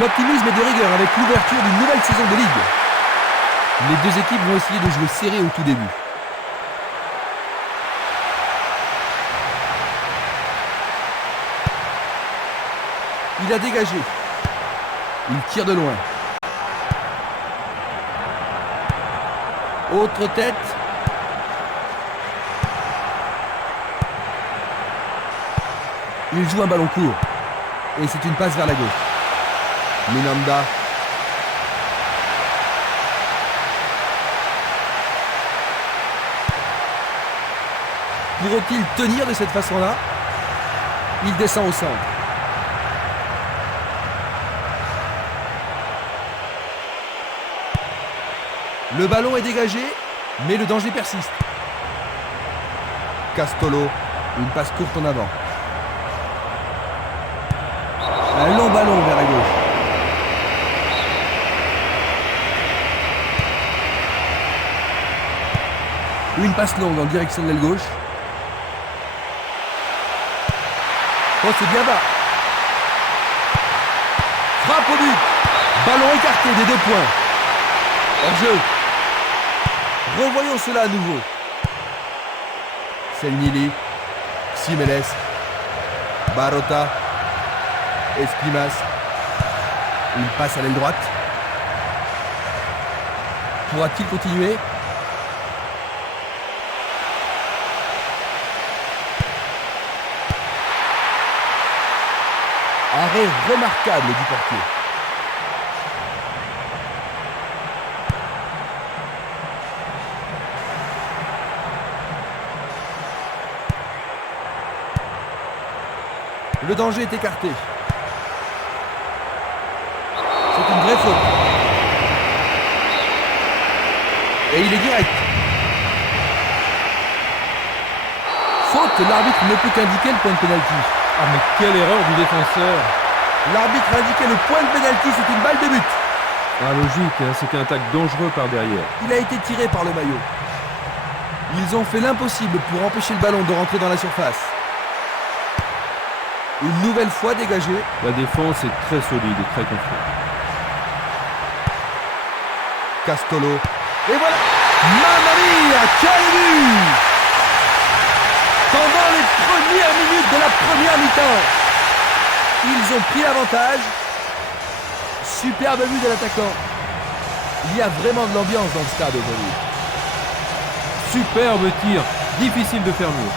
L'optimisme est de rigueur avec l'ouverture d'une nouvelle saison de Ligue. Les deux équipes vont essayer de jouer serré au tout début. Il a dégagé. Il tire de loin. Autre tête. Il joue un ballon court. Et c'est une passe vers la gauche. Minanda. Pourront-ils tenir de cette façon-là? Il descend au centre. Le ballon est dégagé, mais le danger persiste. Castolo, une passe courte en avant. Un long ballon vers la gauche. Une passe longue en direction de l'aile gauche. Oh, c'est bien bas. Frappe au but. Ballon écarté des 2 points. Hors-jeu. Revoyons cela à nouveau. Selnili. Ximénez. Barota. Esprimas. Il passe à l'aile droite. Pourra-t-il continuer? Arrêt remarquable du portier. Le danger est écarté. C'est une vraie faute. Et il est direct. Faute, l'arbitre ne peut qu'indiquer le point de pénalty. Ah mais quelle erreur du défenseur. L'arbitre a indiqué le point de pénalty, c'est une balle de but. Ah logique, hein, c'était un tacle dangereux par derrière. Il a été tiré par le maillot. Ils ont fait l'impossible pour empêcher le ballon de rentrer dans la surface. Une nouvelle fois dégagée. La défense est très solide et très confiante. Castolo. Et voilà. Mamma mia, quel but! Pendant les premières minutes de la première mi-temps, ils ont pris l'avantage. Superbe but de l'attaquant. Il y a vraiment de l'ambiance dans le stade aujourd'hui. Superbe tir, difficile de faire mieux.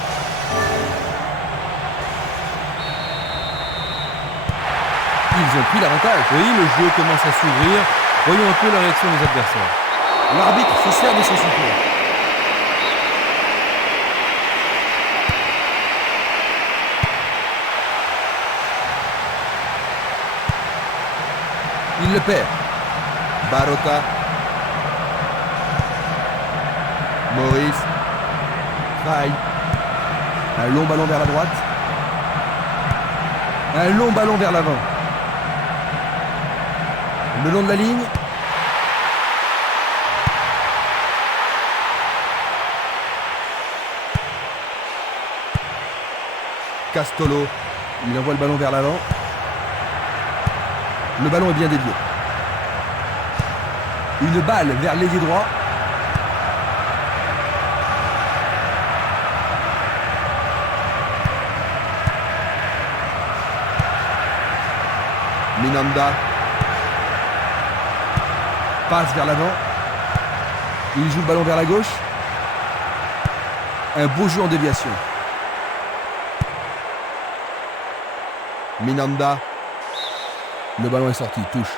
Ils ont pris l'avantage. Oui, le jeu commence à s'ouvrir. Voyons un peu la réaction des adversaires. L'arbitre se sert de son souffle. Il le perd. Barota. Maurice. Faille. Un long ballon vers la droite. Un long ballon vers l'avant. Le long de la ligne. Castolo. Il envoie le ballon vers l'avant. Le ballon est bien dévié. Une balle vers l'ailier droit. Minanda. Passe vers l'avant. Il joue le ballon vers la gauche. Un beau jeu en déviation. Minanda. Le ballon est sorti, touche.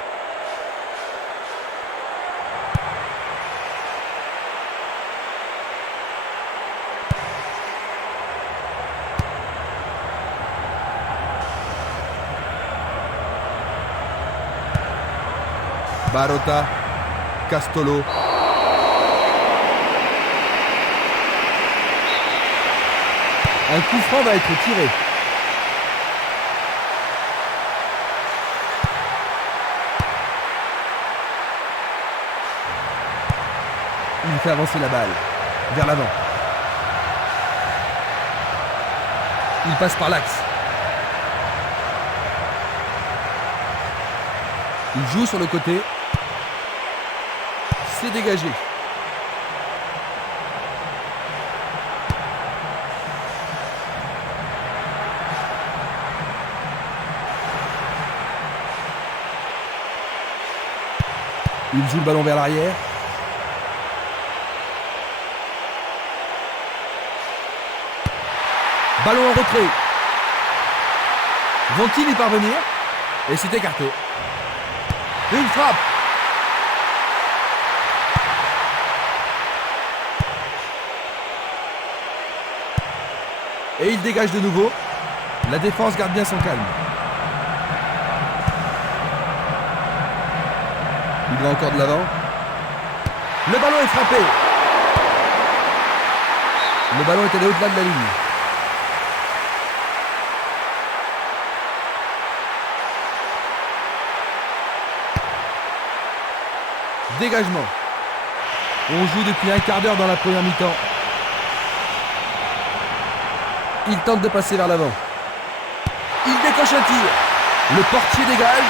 Barota. Castolo. Un coup franc va être tiré. Il fait avancer la balle vers l'avant. Il passe par l'axe. Il joue sur le côté. C'est dégagé. Il joue le ballon vers l'arrière. Ballon en retrait. Vont-ils y parvenir? Et c'est écarté. Une frappe. Et il dégage de nouveau. La défense garde bien son calme. Il va encore de l'avant. Le ballon est frappé. Le ballon est allé au-delà de la ligne. Dégagement. On joue depuis un quart d'heure dans la première mi-temps. Il tente de passer vers l'avant. Il décoche un tir. Le portier dégage.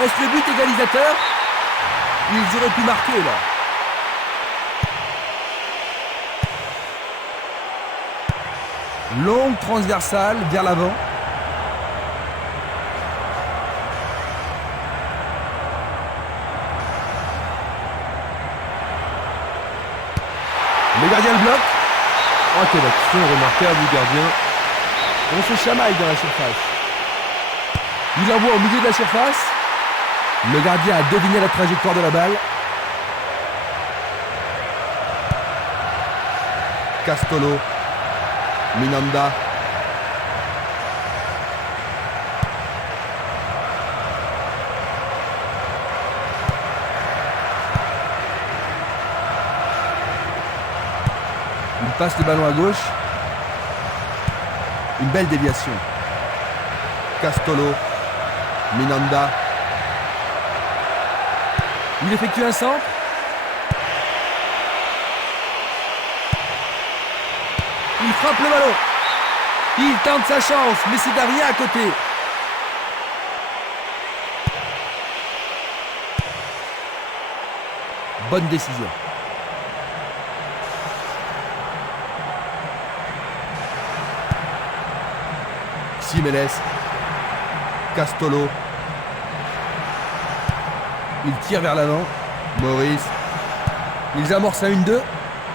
Est-ce le but égalisateur? Ils auraient pu marquer là. Longue transversale vers l'avant. Le gardien le bloque. Oh, quelle action remarquable du gardien. On se chamaille dans la surface. Il envoie au milieu de la surface. Le gardien a deviné la trajectoire de la balle. Castolo. Minanda. Il passe le ballon à gauche. Une belle déviation. Castolo. Minanda. Il effectue un centre. Il frappe le ballon. Il tente sa chance, mais c'est rien à côté. Bonne décision. Simeles. Castolo. Il tire vers l'avant. Maurice. Ils amorcent un 1-2.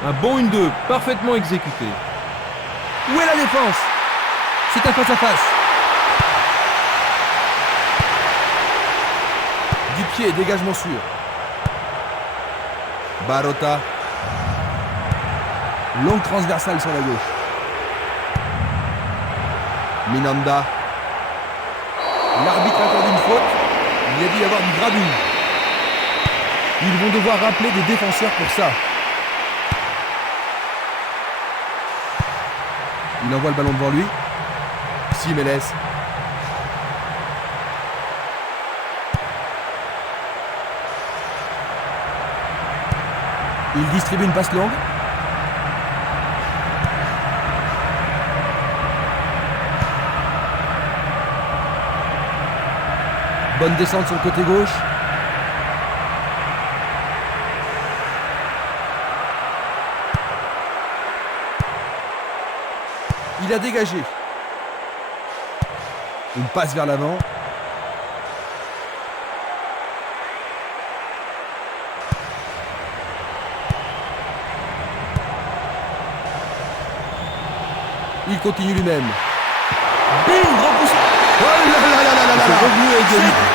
Un bon 1-2, parfaitement exécuté. Où est la défense? C'est un face-à-face. Du pied, dégagement sûr. Barota. Longue transversale sur la gauche. Minanda. L'arbitre accorde une faute. Il a dû y avoir une gravure. Ils vont devoir rappeler des défenseurs pour ça. Il envoie le ballon devant lui. Simeles. Il distribue une passe longue. Bonne descente sur le côté gauche. Il a dégagé. Une passe vers l'avant. Il continue lui-même. Bing, repousse. Oh là là là là là là. C'est revenu à égalité.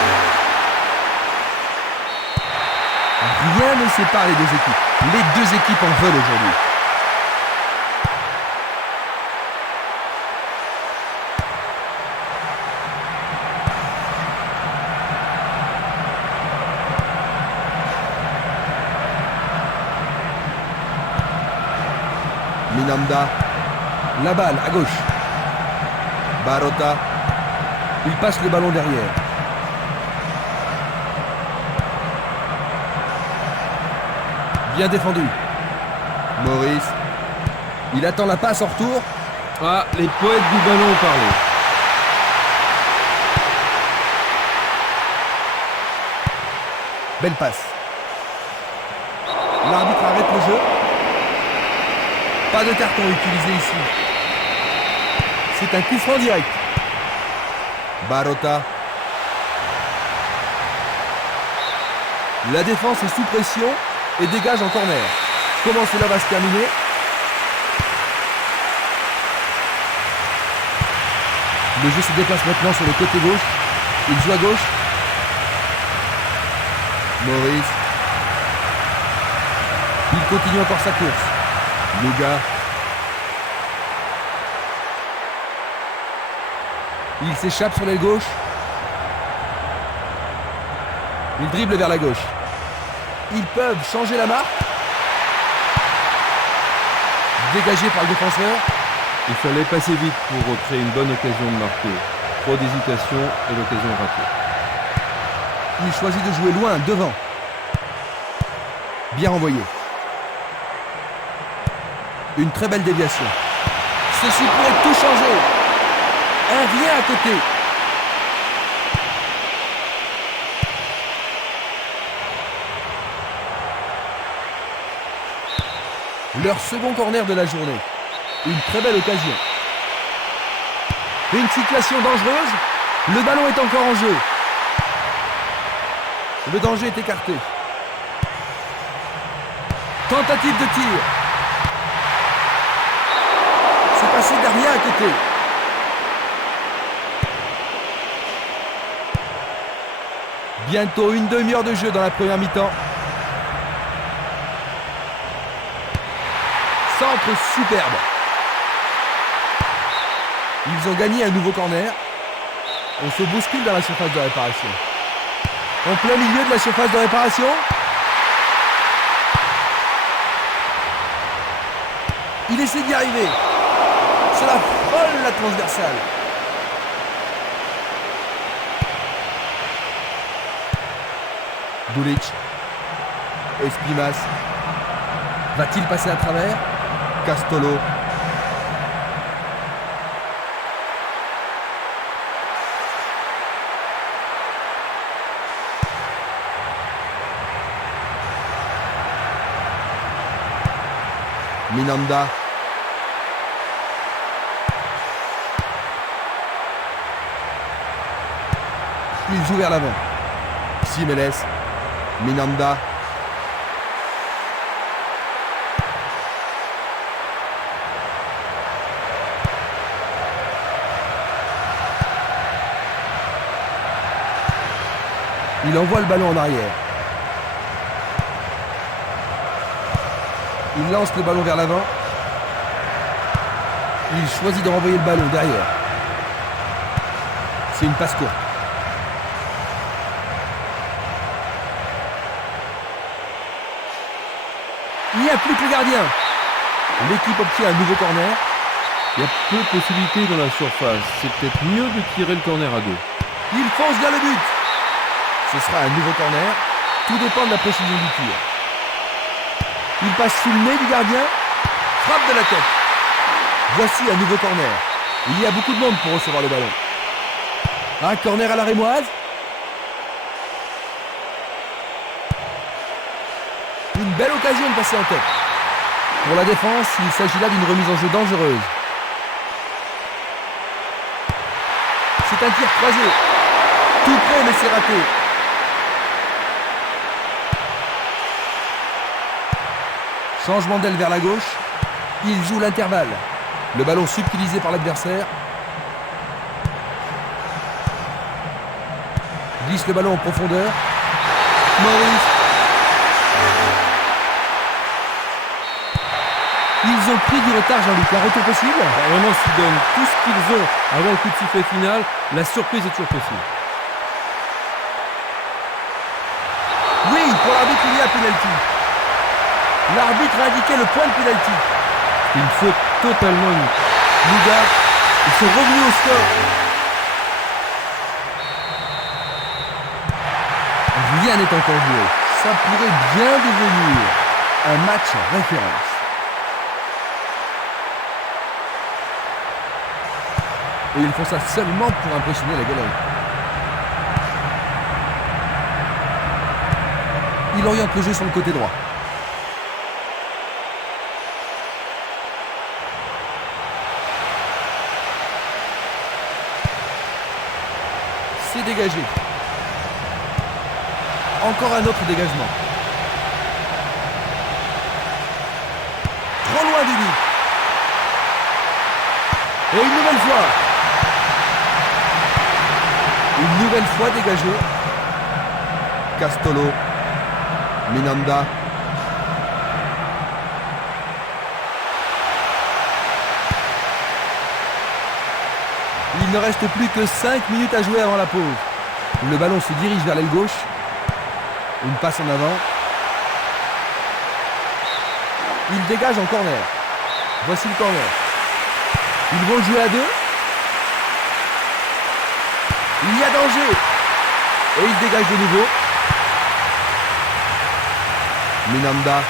Rien ne sépare les deux équipes. Les deux équipes en veulent aujourd'hui. Minanda. La balle à gauche. Barota. Il passe le ballon derrière. Bien défendu. Maurice. Il attend la passe en retour. Ah, les poètes du ballon ont parlé. Belle passe. L'arbitre arrête le jeu. Pas de carton utilisé ici. C'est un coup franc direct. Barota. La défense est sous pression et dégage en corner. Comment cela va se terminer? Le jeu se déplace maintenant sur le côté gauche. Il joue à gauche. Maurice. Il continue encore sa course. Luga. Il s'échappe sur l'aile gauche. Il dribble vers la gauche. Ils peuvent changer la marque. Dégagé par le défenseur. Il fallait passer vite pour créer une bonne occasion de marquer. Trop d'hésitation et l'occasion ratée. Il choisit de jouer loin, devant. Bien renvoyé. Une très belle déviation. Ceci pourrait tout changer. Un rien à côté. Leur second corner de la journée. Une très belle occasion. Une situation dangereuse. Le ballon est encore en jeu. Le danger est écarté. Tentative de tir. C'est passé derrière à côté. Bientôt une demi-heure de jeu dans la première mi-temps. Centre superbe. Ils ont gagné un nouveau corner. On se bouscule dans la surface de réparation. En plein milieu de la surface de réparation. Il essaie d'y arriver. Cela frôle la transversale. Dulic. Espimas. Va-t-il passer à travers? Castolo. Minanda. Il joue vers l'avant. Simeles. Minanda. Il envoie le ballon en arrière. Il lance le ballon vers l'avant. Il choisit de renvoyer le ballon derrière. C'est une passe courte. Il n'y a plus que le gardien. L'équipe obtient un nouveau corner. Il y a peu de possibilités dans la surface. C'est peut-être mieux de tirer le corner à deux. Il fonce vers le but. Ce sera un nouveau corner. Tout dépend de la précision du tir. Il passe sous le nez du gardien. Frappe de la tête. Voici un nouveau corner. Il y a beaucoup de monde pour recevoir le ballon. Un corner à la rémoise. Une belle occasion de passer en tête. Pour la défense, il s'agit là d'une remise en jeu dangereuse. C'est un tir croisé. Tout près, mais c'est raté. Changement d'aile vers la gauche. Il joue l'intervalle. Le ballon subtilisé par l'adversaire. Glisse le ballon en profondeur. Maurice. Ils ont pris du retard, Jean-Luc. Un retour possible? Vraiment, s'ils donnent tout ce qu'ils ont avant le coup de sifflet final, la surprise est toujours possible. Oui, pour l'arbitre, il y a pénalty. L'arbitre a indiqué le point de pénalty. Une faute totalement unique. Luga, ils sont revenus au score. Rien n'est encore joué. Ça pourrait bien devenir un match référence. Et ils font ça seulement pour impressionner la galerie. Il oriente le jeu sur le côté droit. C'est dégagé. Encore un autre dégagement. Trop loin du but. Et une nouvelle fois. Une nouvelle fois dégagé. Castolo. Minanda. Il ne reste plus que 5 minutes à jouer avant la pause. Le ballon se dirige vers l'aile gauche. Une passe en avant. Il dégage en corner. Voici le corner. Ils vont jouer à deux. Il y a danger. Et il dégage de nouveau. Minanda.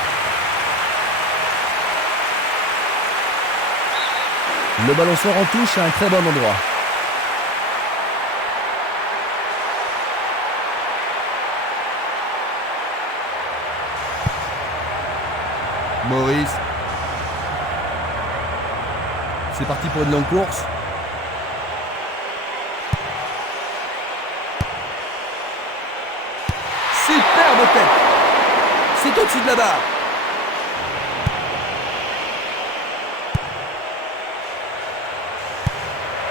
Le ballon sort en touche à un très bon endroit. Maurice. C'est parti pour une longue course. Superbe tête. C'est au-dessus de la barre.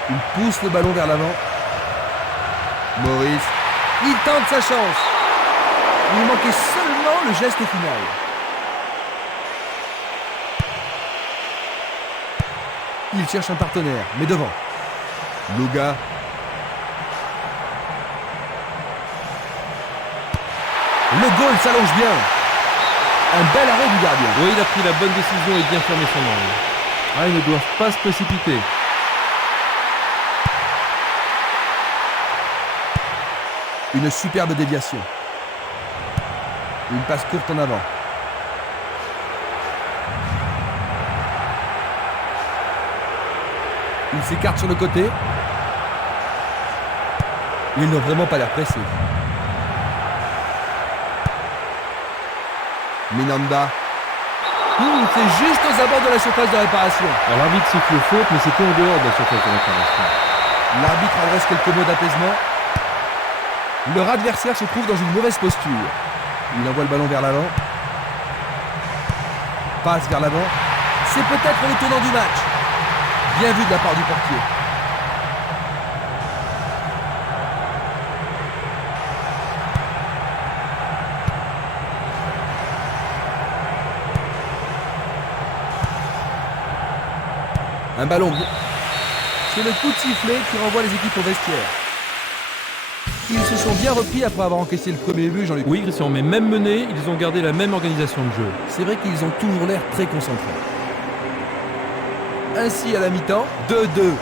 Il pousse le ballon vers l'avant. Maurice. Il tente sa chance. Il manquait seulement le geste final. Il cherche un partenaire, mais devant. Luga. Le goal s'allonge bien. Un bel arrêt du gardien. Oui, il a pris la bonne décision et bien fermé son angle. Ah, ils ne doivent pas se précipiter. Une superbe déviation. Une passe courte en avant. Il s'écarte sur le côté. Ils n'ont vraiment pas l'air pressés. Minanda. C'est juste aux abords de la surface de réparation. Alors l'arbitre siffle faute, mais c'était en dehors de la surface de réparation. L'arbitre adresse quelques mots d'apaisement. Leur adversaire se trouve dans une mauvaise posture. Il envoie le ballon vers l'avant. Passe vers l'avant. C'est peut-être le tournant du match. Bien vu de la part du portier. Un ballon bien. C'est le coup de sifflet qui renvoie les équipes au vestiaire. Ils se sont bien repris après avoir encaissé le premier but, Jean-Luc. Oui, Christian, mais même menés, ils ont gardé la même organisation de jeu. C'est vrai qu'ils ont toujours l'air très concentrés. Ainsi à la mi-temps, 2-2.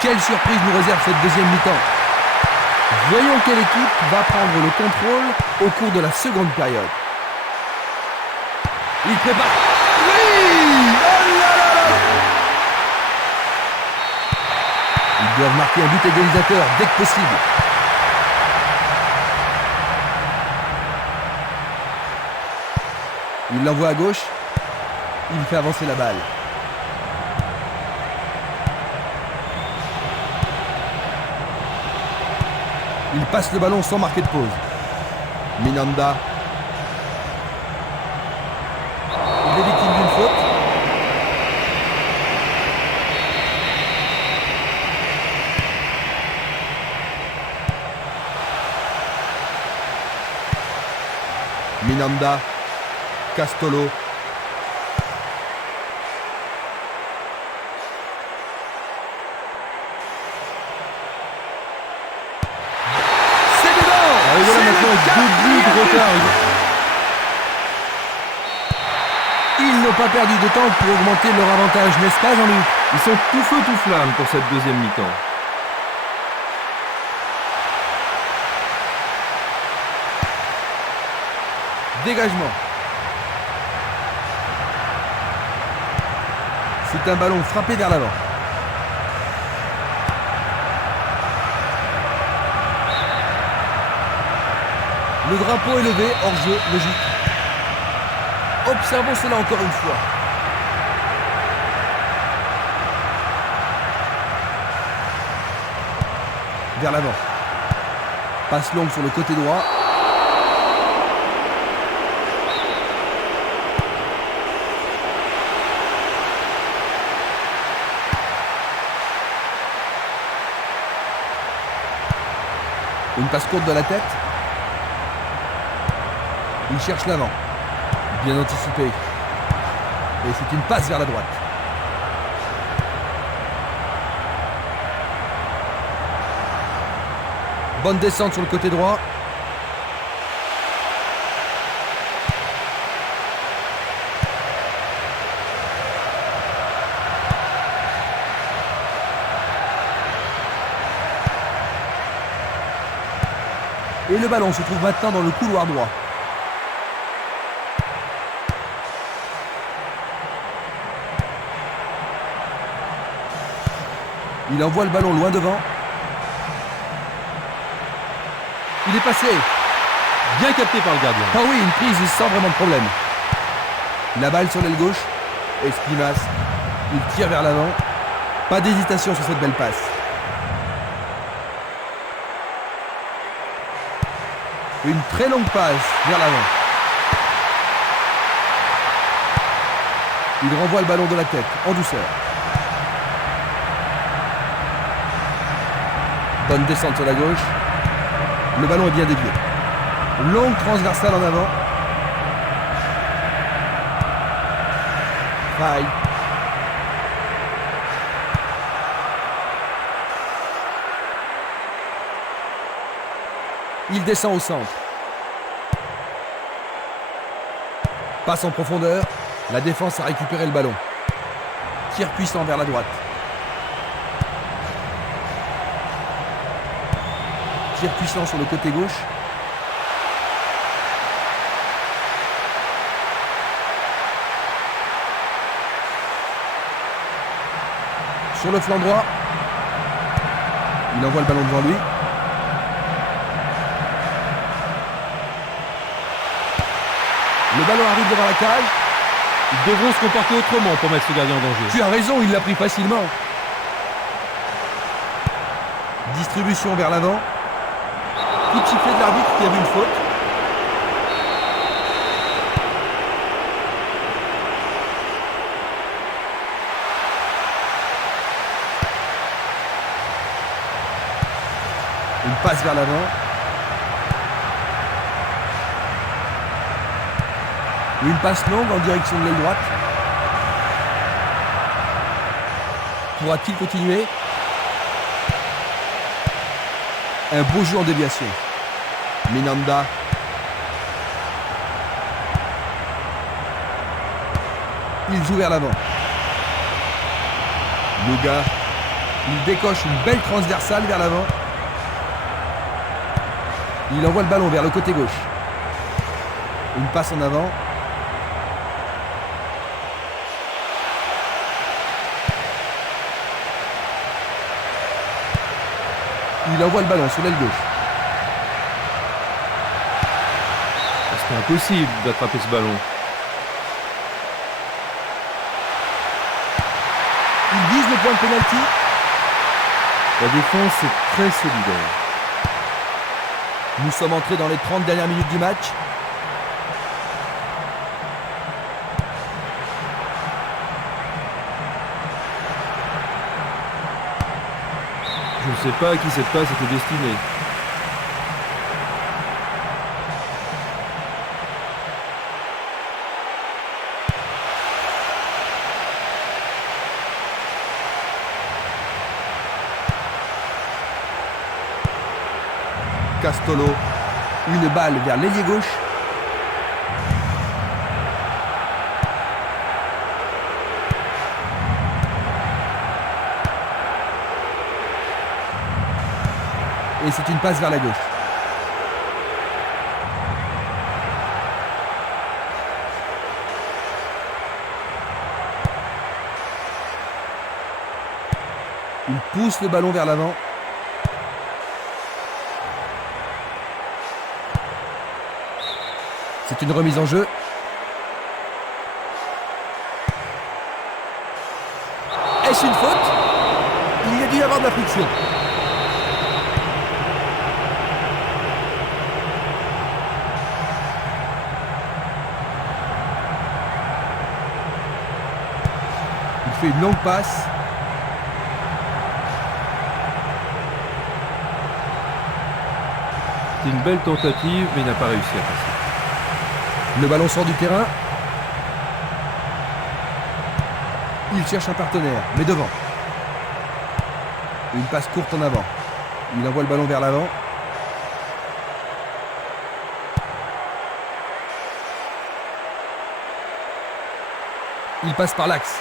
Quelle surprise nous réserve cette deuxième mi-temps. Voyons quelle équipe va prendre le contrôle au cours de la seconde période. Il prépare. Oui! Oh là là là! Ils doivent marquer un but égalisateur dès que possible. Il l'envoie à gauche. Il fait avancer la balle. Il passe le ballon sans marquer de pause. Minanda. Il est victime d'une faute. Minanda. Castolo. C'est dedans. Et voilà maintenant 2 buts de retard. Ils n'ont pas perdu de temps pour augmenter leur avantage, n'est-ce pas, Jean-Luc? Ils sont tout feu tout flamme pour cette deuxième mi-temps. Dégagement. C'est un ballon frappé vers l'avant. Le drapeau est levé, hors-jeu, logique. Observons cela encore une fois. Vers l'avant. Passe longue sur le côté droit. Une passe courte de la tête. Il cherche l'avant. Bien anticipé. Et c'est une passe vers la droite. Bonne descente sur le côté droit. Et le ballon se trouve maintenant dans le couloir droit. Il envoie le ballon loin devant. Il est passé. Bien capté par le gardien. Ah oui, une prise sans vraiment de problème. La balle sur l'aile gauche. Espinas. Il tire vers l'avant. Pas d'hésitation sur cette belle passe. Une très longue passe vers l'avant. Il renvoie le ballon de la tête, en douceur. Bonne descente sur la gauche. Le ballon est bien dévié. Longue transversale en avant. Faille. Il descend au centre. Passe en profondeur. La défense a récupéré le ballon. Tir puissant vers la droite. Tir puissant sur le côté gauche. Sur le flanc droit. Il envoie le ballon devant lui. Le ballon arrive devant la cage. Ils devront se comporter autrement pour mettre ce gardien en danger. Tu as raison, il l'a pris facilement. Distribution vers l'avant. Coup de sifflet de l'arbitre qui a vu une faute. Une passe vers l'avant. Une passe longue en direction de l'aile droite. Pourra-t-il continuer? Un beau jeu en déviation. Minanda. Il joue vers l'avant. Luga. Il décoche une belle transversale vers l'avant. Il envoie le ballon vers le côté gauche. Une passe en avant. Il envoie le ballon sur l'aile gauche. C'était impossible d'attraper ce ballon. Il vise le point de pénalty. La défense est très solidaire. Nous sommes entrés dans les 30 dernières minutes du match. Je ne sais pas à qui cette passe était destinée. Castolo. Une balle vers l'ailier gauche. Et c'est une passe vers la gauche. Il pousse le ballon vers l'avant. C'est une remise en jeu. Est-ce une faute? Il y a dû y avoir de la friction. Il fait une longue passe. C'est une belle tentative, mais il n'a pas réussi à passer. Le ballon sort du terrain. Il cherche un partenaire, mais devant. Une passe courte en avant. Il envoie le ballon vers l'avant. Il passe par l'axe.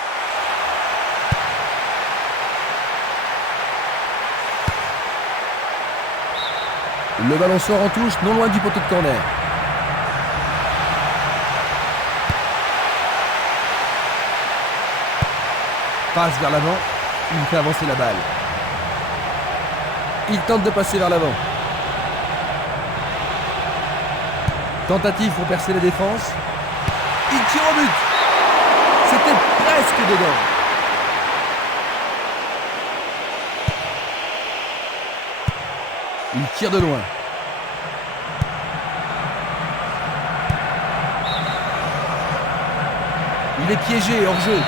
Le ballon sort en touche, non loin du poteau de corner. Passe vers l'avant, il fait avancer la balle. Il tente de passer vers l'avant. Tentative pour percer la défense. Il tire au but. C'était presque dedans. Il tire de loin. Il est piégé hors jeu.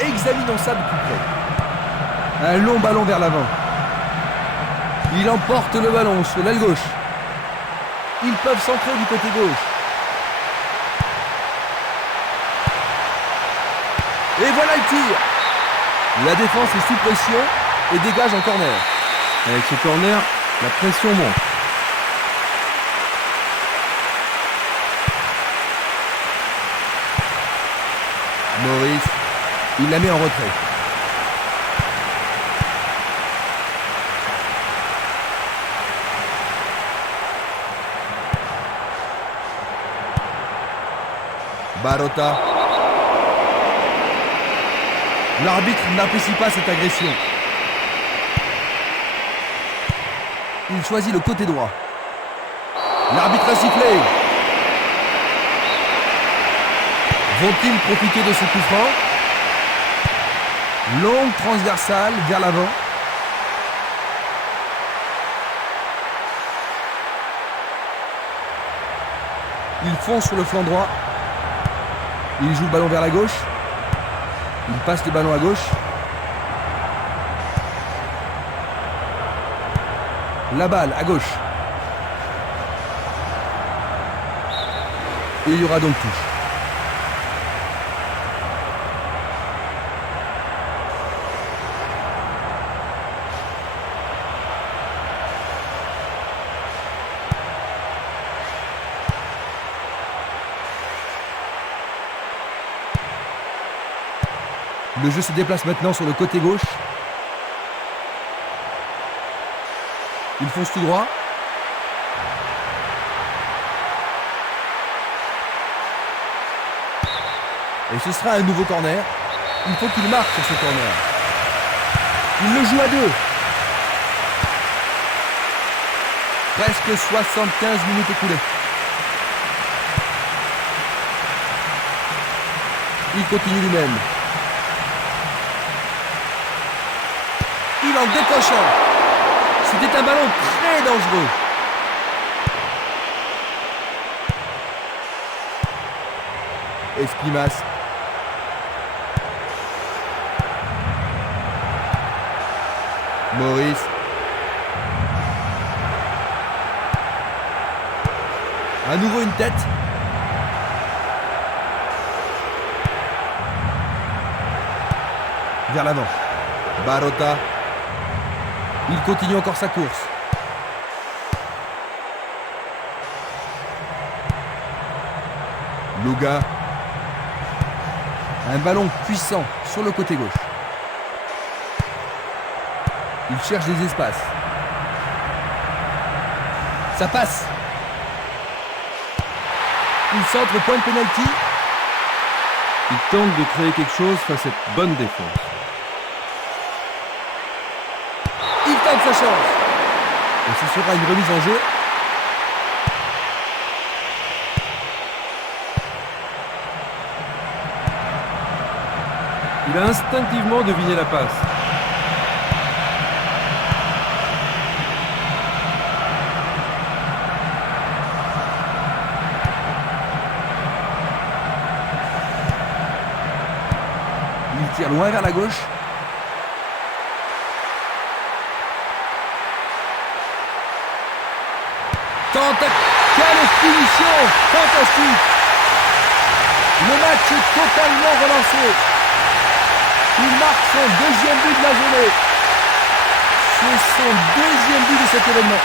Examinons ça de plus près. Un long ballon vers l'avant. Il emporte le ballon sur l'aile gauche. Ils peuvent centrer du côté gauche. Et voilà le tir. La défense est sous pression et dégage en corner. Avec ce corner, la pression monte. Maurice, il la met en retrait. Barota. L'arbitre n'apprécie pas cette agression. Il choisit le côté droit. L'arbitre a sifflé. Vont-ils profiter de ce coup franc? Longue transversale vers l'avant. Il fonce sur le flanc droit. Il joue le ballon vers la gauche. Il passe le ballon à gauche. La balle à gauche. Et il y aura donc touche. Le jeu se déplace maintenant sur le côté gauche. Il fonce tout droit. Et ce sera un nouveau corner. Il faut qu'il marque sur ce corner. Il le joue à deux. Presque 75 minutes écoulées. Il continue lui-même. Il en décoche un. C'était un ballon très dangereux. Esquimas. Maurice. À nouveau une tête. Vers l'avant. Barota. Il continue encore sa course. Luga. Un ballon puissant sur le côté gauche. Il cherche des espaces. Ça passe. Il centre au point de pénalty. Il tente de créer quelque chose face à cette bonne défense. tente sa chance. Et ce sera une remise en jeu. Il a instinctivement deviné la passe. Il tire loin vers la gauche. Quelle finition fantastique. Le match est totalement relancé. Il marque son deuxième but de la journée. C'est son deuxième but de cet événement.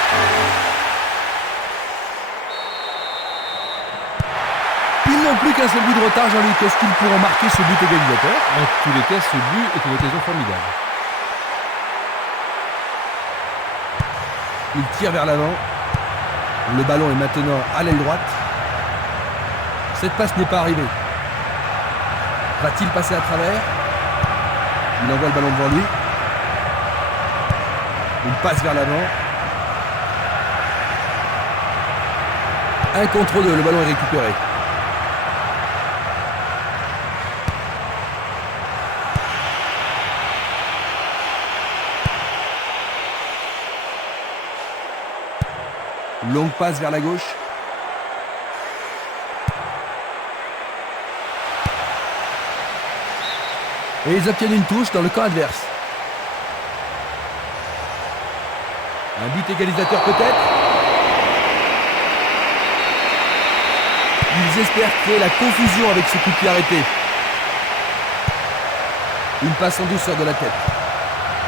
Ils n'ont plus qu'un seul but de retard, Jean-Luc. Est-ce qu'ils pourront marquer ce but égalisateur? En tous les cas, ce but est une occasion formidable. Il tire vers l'avant. Le ballon est maintenant à l'aile droite. Cette passe n'est pas arrivée. Va-t-il passer à travers? Il envoie le ballon devant lui. Il passe vers l'avant. 1 contre 2, le ballon est récupéré. Longue passe vers la gauche. Et ils obtiennent une touche dans le camp adverse. Un but égalisateur peut-être. Ils espèrent créer la confusion avec ce coup de pied arrêté. Une passe en douceur de la tête.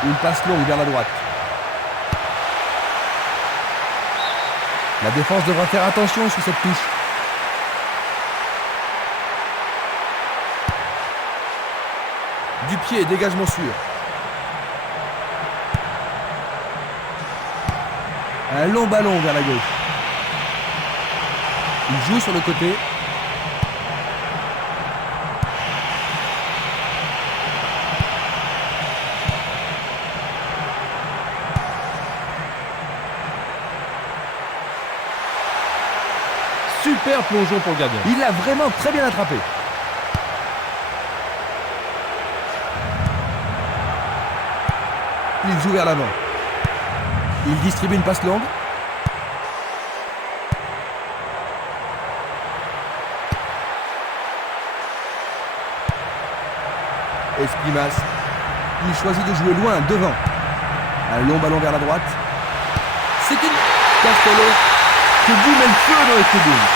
Une passe longue vers la droite. La défense devra faire attention sur cette touche. Du pied, dégagement sûr. Un long ballon vers la gauche. Il joue sur le côté. Super plongeon pour le gardien. Il l'a vraiment très bien attrapé. Il joue vers l'avant. Il distribue une passe longue. Espimas. Il choisit de jouer loin, devant. Un long ballon vers la droite. C'est une... Castello qui dit même feu dans les tribunes.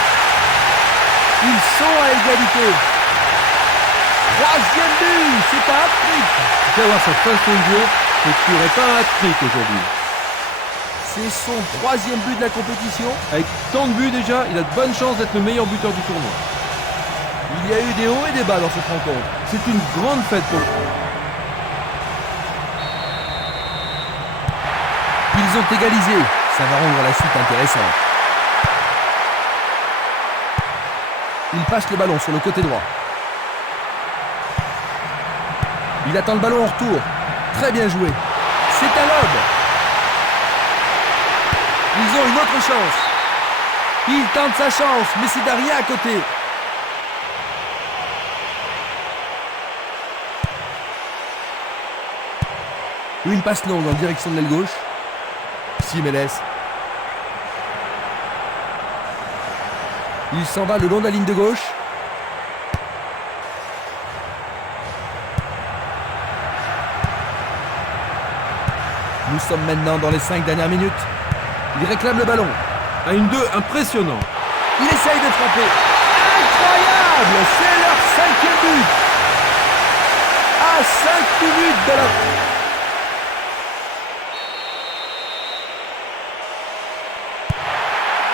Ils sont à égalité. Troisième but, c'est un hat-trick. Tu vas voir cette façon de jouer, c'est qu'il n'y aurait pas un hat-trick aujourd'hui. C'est son troisième but de la compétition. Avec tant de buts déjà, il a de bonnes chances d'être le meilleur buteur du tournoi. Il y a eu des hauts et des bas dans cette rencontre. C'est une grande fête pour lui. Ils ont égalisé. Ça va rendre la suite intéressante. Il passe le ballon sur le côté droit. Il attend le ballon en retour. Très bien joué. C'est un lob. Ils ont une autre chance. Il tente sa chance, mais c'est derrière à côté. Une passe longue en direction de l'aile gauche. Simeles. Il s'en va le long de la ligne de gauche. Nous sommes maintenant dans les 5 dernières minutes. Il réclame le ballon. À une 2 impressionnant. Il essaye de frapper. Incroyable! C'est leur 5e but. À 5 minutes de la...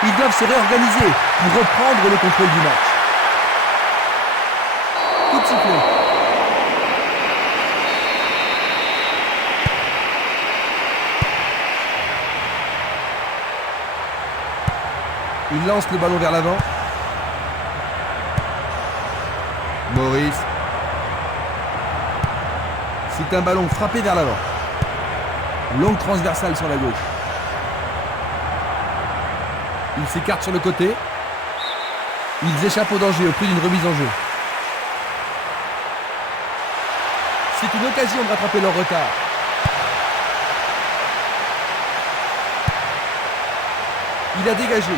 Ils doivent se réorganiser pour reprendre le contrôle du match. Coup de sifflet. Il lance le ballon vers l'avant. Maurice. C'est un ballon frappé vers l'avant. Longue transversale sur la gauche. Il s'écarte sur le côté. Ils échappent au danger au prix d'une remise en jeu. C'est une occasion de rattraper leur retard. Il a dégagé.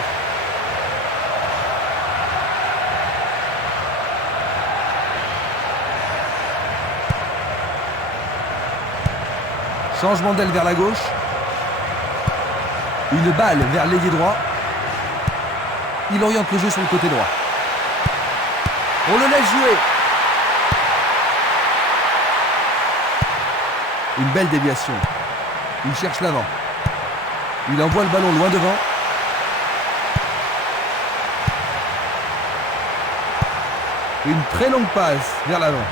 Changement d'aile vers la gauche. Une balle vers l'ailier droit. Il oriente le jeu sur le côté droit. On le laisse jouer. Une belle déviation. Il cherche l'avant. Il envoie le ballon loin devant. Une très longue passe vers l'avant.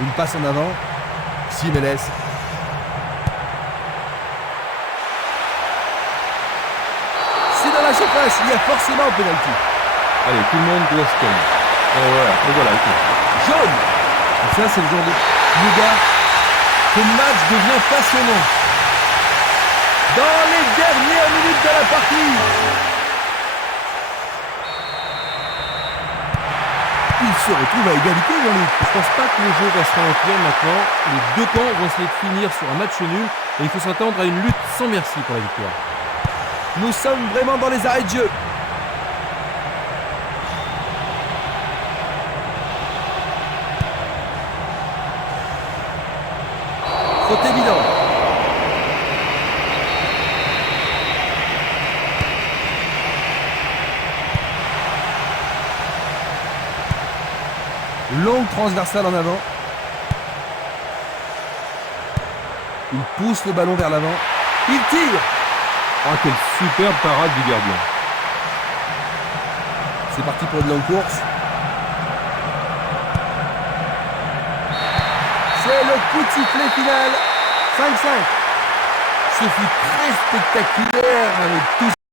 Une passe en avant. Simeles. C'est dans la surface. Il y a forcément un pénalty. Allez, tout le monde doit se calmer. Et voilà, ok. Jaune. Et ça, c'est le genre de... Luga. Ce match devient passionnant. Dans les dernières minutes de la partie. Il se retrouve à égalité, Jean-Luc. Je pense pas que le jeu va se ralentir maintenant. Les deux camps vont essayer de finir sur un match nul et il faut s'attendre à une lutte sans merci pour la victoire. Nous sommes vraiment dans les arrêts de jeu. Faute évidente. Longue transversale en avant. Il pousse le ballon vers l'avant. Il tire. Ah, quelle superbe parade du gardien. C'est parti pour une longue course. C'est le coup de sifflet final. 5-5. Ce fut très spectaculaire avec tout